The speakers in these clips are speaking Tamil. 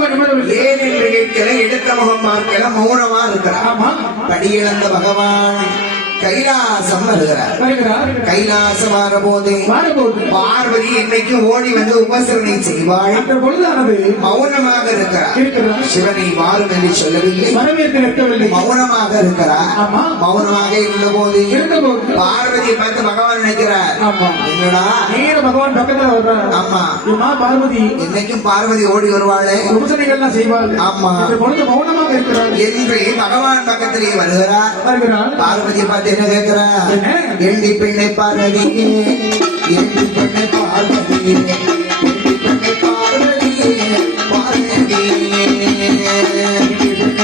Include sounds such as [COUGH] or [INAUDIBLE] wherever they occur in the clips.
நடக்கவில்லை சமந்தமாக நிமிடவில்லை ஏன் என்று கேட்கல எடுத்த முகம் பார்க்கல மௌனமா இருக்கிறார் ஆமா. படியிழந்த பகவான். கைலாசம் வருகிறார் வருகிறார் கைலாசம் வரபோது மாறபோது. பார்வதி இன்னைக்கு ஓடி வந்து உபசரணை செய்வாள்? பொழுதானது? மௌனமாக இருக்கிறார். சிவனை வாரும் என்று சொல்லவில்லை. மௌனமாக இருக்கிறார். மௌனமாக இருந்த போது பார்வதியை பார்த்து பகவான் நினைக்கிறார். என்னடா? பகவான் பக்கத்துல வர்றார். ஆமா. பார்வதி? என்னைக்கும் பார்வதி ஓடி வருவாளே? உபசனைகள்லாம் செய்வாள். ஆமா. பொழுது மௌனமாக இருக்கிறார் என்று பகவான் பக்கத்திலே வருகிறார். வருகிறார் பார்வதியை பார்த்து என்ன கேட்கிறார் என்ன? எண்டி பெண்ணை பார்வதியே [LAUGHS] எண்டி பெண்ணை பார்வதியே எண்டி பெண்ணை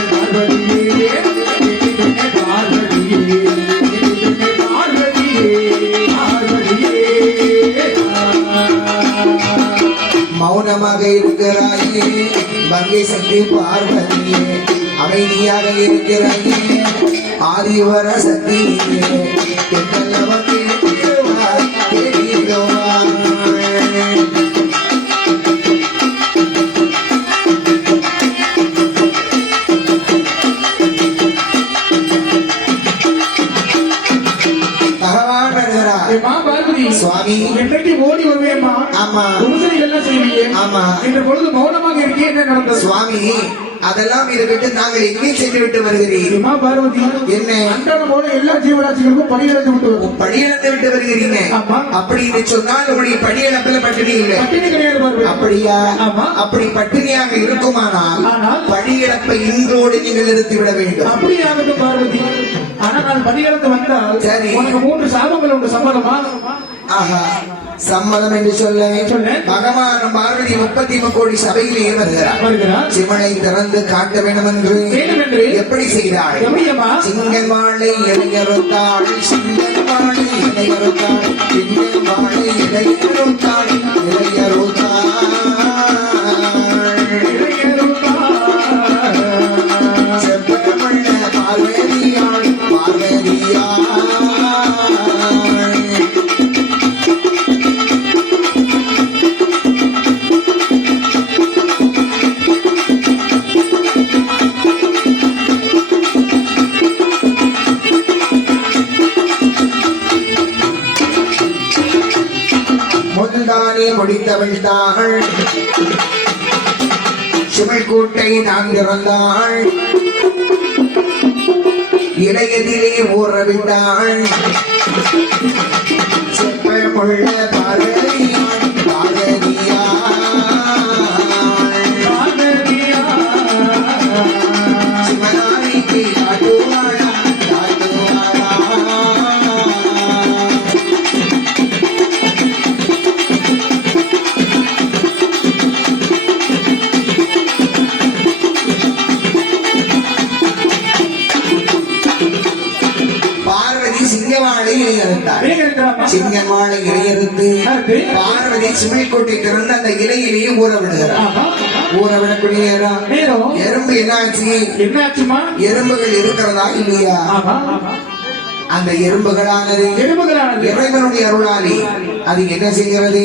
பார்வதியே பார்வதியே பார்வதியே பார்வதியே பார்வதியே மௌனமாக இருக்கிறாயே. பங்கை சக்தி பார்வதியே அமைதியாக இருக்கிறாயே. ஆதிவர பார்வதி சுவாமி. என்றைக்கு ஓடி வருவேம்மா. ஆமா. உபசனைகள்லாம் செய்வியே ஆமா. என்ற பொழுது மௌனமாக இருக்கே என்ன நடந்தது? சுவாமி அதெல்லாம் இருக்கட்டு நாங்கள் எங்கே சென்று விட்டு வருகிறீர்? பார்வதி. என்ன? அன்றாடம் போல எல்லா ஜீவராசிகளுக்கும் பணியிழந்து விட்டு வரும் படியிழந்து விட்டு வருகிறீங்க. ஆமா. அப்படின்னு சொன்னால் உங்களுடைய படியிழப்புல பட்டினி இல்லை. பட்டினி கிடையாது அப்படியா? ஆமா. அப்படி பட்டினியாக இருக்குமானால் ஆனால் படியிழப்பை இன்றோடு நீங்கள் நிறுத்தி விட வேண்டும். அப்படியாகட்டும் பார்வதி. ஆனா நான் பணியிழந்து வந்தால் சரி. உனக்கு மூன்று சாபங்கள் உண்டு சம்மதமா ஆஹா. சம்மதம் என்று சொல்ல. பகவான் பார்வதி முப்பத்தி கோடி சபையிலேயே வருகிறார் சிவனை திறந்து காட்ட வேண்டும் என்று எப்படி எப்படியம்மா சிங்கமாளை இளையறுத்தாள் சிங்கமாளை இளையறுத்தாள் சிங்கமாளை இளையறுத்தாள் இளையறுத்தாள் முந்தானே முடித்தவள் தாள் கூட்டை நான் திறந்தாள் இளையதிலே ஊறவிட்டாள் செப்பமுள்ள பாரதியாள் பாரதியாள் சிங்கமாளை இழையறுத்து பார்வதி சிமைக்கொட்டை திறந்து அந்த இலையிலேயே ஊற விடுகிறார். ஊற விடக்கூடிய நேரம். நேரம். எறும்பு என்னாச்சு? என்னாச்சுமா? எறும்புகள் இருக்கிறதா இல்லையா? அந்த எறும்புகளானது எலும்புகளானது இறைவனுடைய அருளாலே. அது என்ன செய்கிறது?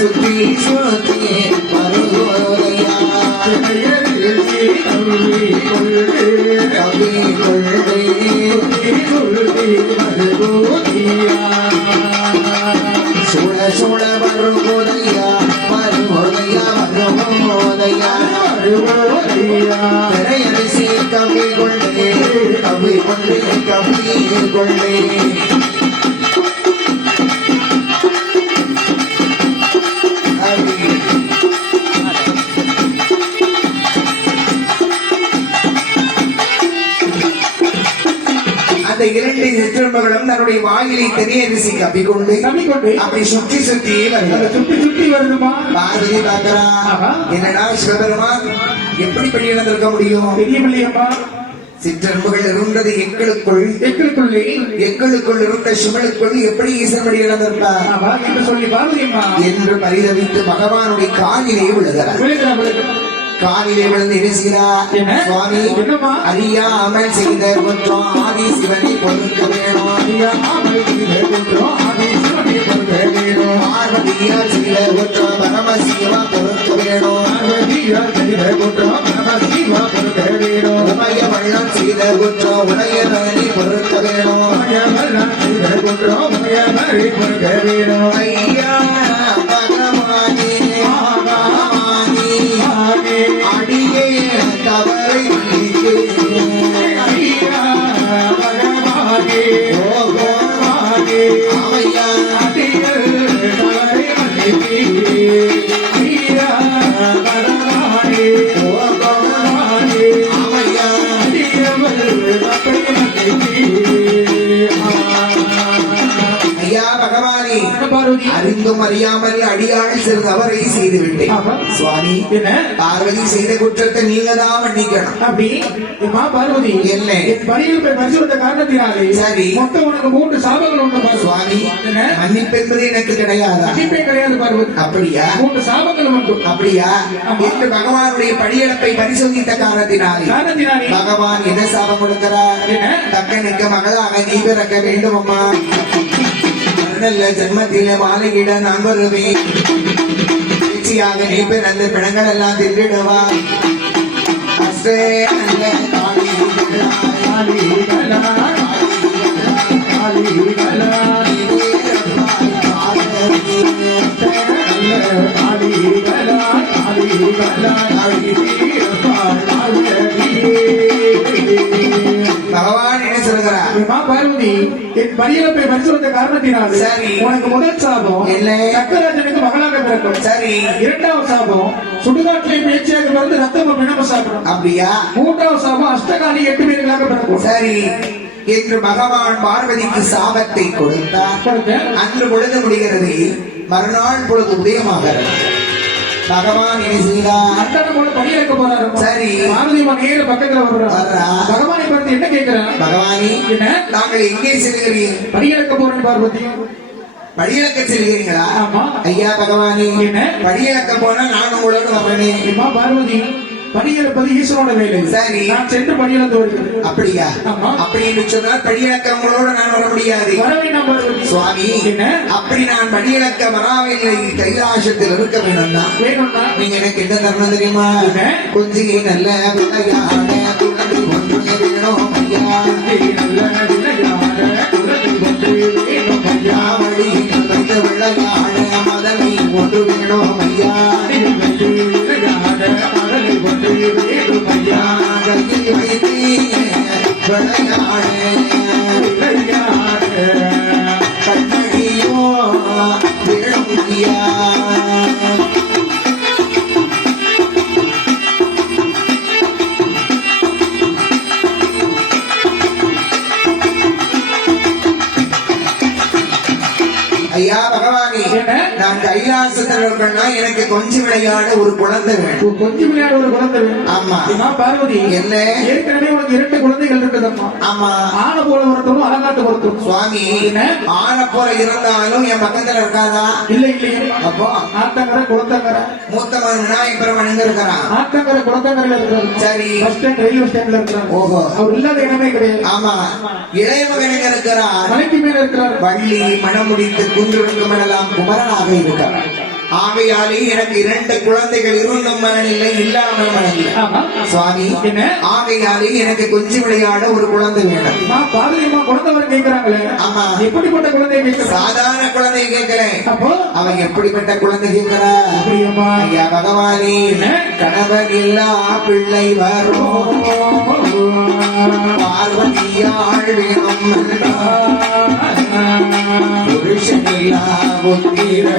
சுத்தி சுத்தி கவி கொள்ளே கவி கொள்ளே கவி கொள்ளே இரண்டு சிற்றம்பகளும் தன்னுடைய வாயிலை தெரியரிசி கப்பிக்கொண்டு நம்பிக்கொண்டு அப்படி சுற்றி சுற்றி வருகிறது சுற்றி சுற்றி வருதுமா. என்னடா சிவபெருமான்? எப்படி படி இழந்திருக்க முடியும்? தெரியவில்லையம்மா சிற்றம்புகள் இருந்தது எங்களுக்குள். எங்களுக்குள்ளே. எங்களுக்குள் இருந்த சிவனுக்குள் எப்படி ஈசன் படி இழந்திருப்பார் என்று சொல்லி பார்வதியம்மா. என்று பரிதவித்து பகவானுடைய காலிலே விழுகிறார். விழுகிறா விழுகிறா காலிலே விழுந்து என்ன? சுவாமி? அறியாமல் செய்த குற்றம் ஆதி சிவனை பொறுக்க வேணும் ஆமை செய்த குற்றம், அதை சிவனே பொறுக்க வேணும். பார்வதியார் செய்த குற்றம் பரமசிவா பொறுக்க வேணும் பார்வதியார் செய்த குற்றம், பரமசிவா பொறுக்க வேணும். உமைய வள்ளம் செய்த குற்றம் உடையவனை பொறுக்க வேணும் உமையவெல்லாம் செய்த குற்றம், உமையவரை பொறுக்க வேணும். ஐயா அறிந்தும் அறியாமல் அடியாள் சிறு தவறை செய்து விட்டேன். சுவாமி என்ன? பார்வதி செய்த குற்றத்தை நீங்க தான் மன்னிக்கணும். அப்படி? எம்மா பார்வதி என்ன? என் பணியில் போய் பரிசுத்த காரணத்தினாலே சரி. மொத்தம் உனக்கு மூன்று சாபங்கள் உண்டு. சுவாமி மன்னிப்பு என்பது எனக்கு கிடையாதா? மன்னிப்பே கிடையாது பார்வதி. அப்படியா? மூன்று சாபங்கள் உண்டு. அப்படியா. என்று பகவானுடைய படியளப்பை பரிசோதித்த காரணத்தினாலே. காரணத்தினாலே. பகவான் என்ன சாபம் கொடுக்கிறார்? என்ன? தக்கனுக்கு மகளாக நீ பிறக்க வேண்டும் அம்மா நல்ல ஜென்மத்தில வாழையிட நான் வருவேன் பேச்சியாக நீ பிறந்த பிணங்கள் எல்லாம் தின்றிடுவா? அசே அல்ல காளி காளி கலா, காளி கலா, காளி கலா, பார்வதி என் பணியிழப்பை பரிசுத்த காரணத்தினாலே சரி. உனக்கு முதல் சாபம் என்ன? சக்கராஜனுக்கு மகளாக பிறக்கும். சரி. இரண்டாவது சாபம் சுடுகாட்டிலே பேச்சியாக பிறந்து ரத்தமும் பிணமும் சாப்பிடும். அப்படியா? மூன்றாவது சாபம் அஷ்டகாலி எட்டு பேர்களாக பிறக்கும். சரி. என்று பகவான் பார்வதிக்கு சாபத்தை கொடுத்தார். அன்று பொழுது முடிகிறது. மறுநாள் பொழுது உதயமாகிறது. பகவான் என்ன செய்தார் அண்ணனை போல போறாரு. சரி. அம்மா நேர பக்கத்துல வர்றா வர்றா. பகவானை பார்த்து என்ன கேட்கிறான் பகவானி என்ன? தாங்கள் எங்கே செல்கிறீர்கள்? பணியிழக்க போறேன் பார்வதி படியிழக்க செல்கிறீங்களா. ஐயா பகவானி என்ன? படியிழக்க போனா நான் உங்களோட அம்மா பார்வதி. பணியிழப்பது ஈஸ்வரோட வேலை சரி. நான் சென்று பணியிழந்து வருகிறேன் அப்படியா. அப்படி என்று சொன்னால் படியிழக்க உங்களோட நான் வர முடியாது. சுவாமி என்ன? அப்படி நான் படியிழக்க வராவில்லை. கைலாசத்தில் இருக்க வேணும்னா வேணும்னா? நீங்க எனக்கு என்ன தரணும் தெரியுமா? கொஞ்சம் நல்ல ஒன்று வேணும் ஐயா. விளையாட பகவானே என்ன? நான் கைலாசத்தில் இருக்கேன்னா எனக்கு கொஞ்சம் விளையாட ஒரு குழந்தை வேணும். கொஞ்சம் விளையாட ஒரு குழந்தை வேணும். ஆமா. பார்வதி என்ன? ஏற்கனவே உனக்கு இரண்டு குழந்தைகள் இருக்குதம்மா. ஆமா. ஆன போல ஒருத்தரும் அலங்காட்டு ஒருத்தரும் சுவாமி? ஆன போல இருந்தாலும் என் பக்கத்துல இருக்காதா? இல்ல இல்லையே அப்போ? ஆத்தங்கரை குளத்தங்கரை. மூத்தவன் விநாயகபுரம் எங்க இருக்கிறான் ஆத்தங்கரை குளத்தங்கரையில இருக்கிறாரு. சரி. பஸ் ஸ்டாண்ட் ரயில்வே ஸ்டாண்ட்ல இருக்கிறாரு. ஓஹோ. அவர் இல்லாத இடமே கிடையாது. ஆமா. இளைய மகன் எங்க இருக்கிறான் மலைக்கு மேல இருக்கிறார். வள்ளி மனம் முடித்து குன்றிருக்கும் இடலாம் குமரனாக இருக்கிறான் ஆகையாலே எனக்கு இரண்டு குழந்தைகள் இருந்தும் மனநிலை இல்லாமல் மனநிலை. சுவாமி? ஆகையாலே எனக்கு கொஞ்சம் விளையாட ஒரு குழந்தை வேணும் பாரதியம்மா குழந்தை வர கேட்கிறாங்களே ஆமா. எப்படிப்பட்ட குழந்தை கேட்கிறான் சாதாரண குழந்தை அப்போ? அவன் எப்படிப்பட்ட குழந்தை கேட்கிறா? ஐயா பகவானே? கணவன் இல்லா பிள்ளை வரும். பார்வதியாள் வேணும் புருஷனில்லா புத்திரோ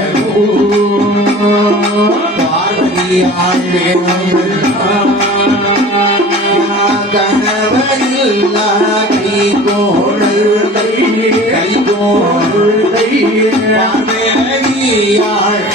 பார்வதியாள் வேணும் கணவனில்லா கை கை பார்வதியாள்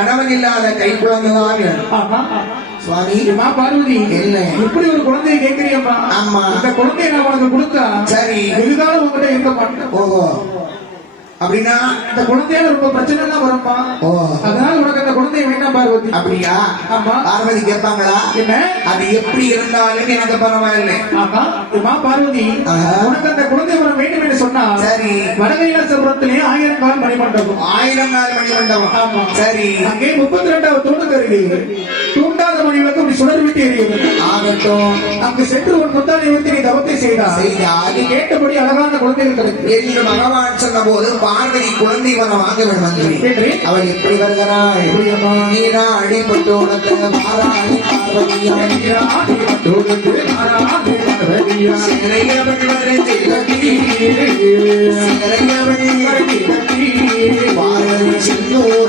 கணவன் இல்லாத கை குழந்தைதான் வேணும் சுவாமி மா பார்வதி என்ன? இப்படி ஒரு குழந்தையை கேட்கிறியம்மா ஆமா. இந்த குழந்தையை நான் உனக்கு கொடுத்தா சரி. எதுக்காக உங்ககிட்ட இருக்க மாட்டேன் ஓஹோ அப்படின்னா இந்த குழந்தையால ரொம்ப பிரச்சனை எல்லாம் வரும்மா ஓ. அதனால உனக்கு அந்த குழந்தைய வேண்டாம் பார்வதி. அப்படியா? ஆமா. பார்வதி கேட்பாங்களா? என்ன? அது எப்படி இருந்தாலும் எனக்கு பரவாயில்லை. ஆமா மா பார்வதி. உனக்கு அந்த குழந்தை வரம் வேண்டும் என்று சொன்னா சரி வடகைலாசபுரத்திலே ஆயிரம் கால் மணிமண்டபம் ஆயிரம் நாள் மணி மண்டபம் ஆமா. சரி. அங்கே முப்பத்தி ரெண்டாவது தூண்டு தருகிறது தூண்டாத மணி அப்படி சுடர் விட்டு எரிகிறது ஆகட்டும் அங்கு சென்று ஒரு முத்தானை வைத்து நீ தவத்தை செய்தார் செய்தார். நீ கேட்டபடி அழகான குழந்தைகள் கிடைக்கும் என்று பகவான் சொன்ன போது பார்வதி குழந்தை வரம் வாங்க வேண்டும் அவள் எப்படி வருகிறாள்? நீரா அடிபட்டு உனக்கு வருகிறதி சிறையவள் பார்வதி செந்தூர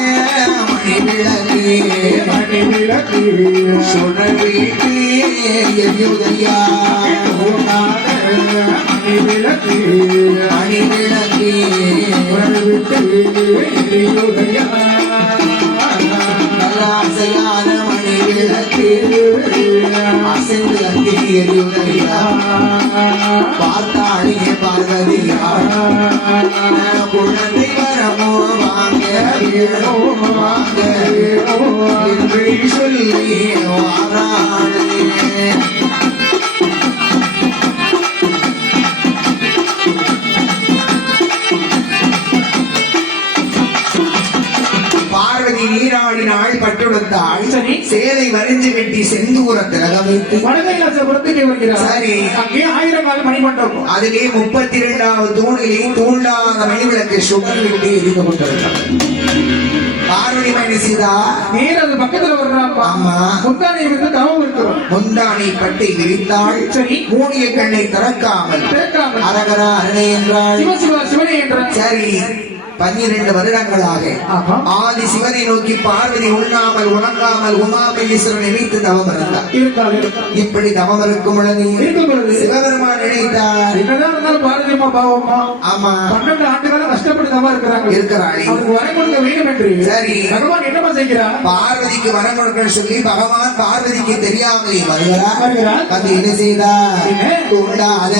விளக்கு சுடர் வீட்டு எரியுதையா மணி மணி விளக்கு அசைந்து அங்கே பார்த்தாடிய பார்வதியா குழந்தை வரமோ வாங்க வாங்க என்று சொல்லி வாராளே பார்வதி நீராடினாள் பட்டுடுத்தாள். சேலை வரைஞ்சு வெட்டி செந்தூர திலகம் வைத்து வடகைலாசபுரத்துக்கு வருகிறார். சரி. அங்கே ஆயிரம் கால் மணிமண்டபம் அதிலே முப்பத்தி இரண்டாவது தூணிலே தூண்டாத மணிவிளக்கு சுகர் விட்டு எரிக்கப்பட்டிருக்கிறது பார்வதி மணி சீதா. நேர அது பக்கத்துல வர்றாப்பா ஆமா. முந்தானை வந்து தவம் இருக்கிறோம். முந்தானை பட்டை விரித்தாள். சரி. மூடிய கண்ணை திறக்காமல். திறக்காமல். அரகரா அரணை என்றாள். சிவ சிவா சிவனே என்ற. சரி. பன்னிரண்டு வருடங்களாக. ஆதி சிவனை நோக்கி பார்வதி உண்ணாமல் உறங்காமல் உமாமல்லீஸ்வரனை வைத்து தவம் இருந்தார். இப்படி தவம் இருக்கும் பொழுது சிவபெருமான் நினைத்தார். என்னதான் இருந்தாலும் ஆமா. பன்னெண்டு ஆண்டுகாலம் கஷ்டப்பட்டு தவா இருக்கிறாங்க இருக்கிறாளே. அவருக்கு வரம் கொடுக்க வேண்டும் என்று சரி. பகவான் என்னமா செய்கிறார் பார்வதிக்கு வரம் சொல்லி பகவான் பார்வதிக்கு தெரியாமலே வருகிறார். வந்து என்ன செய்தார்? தூண்டாத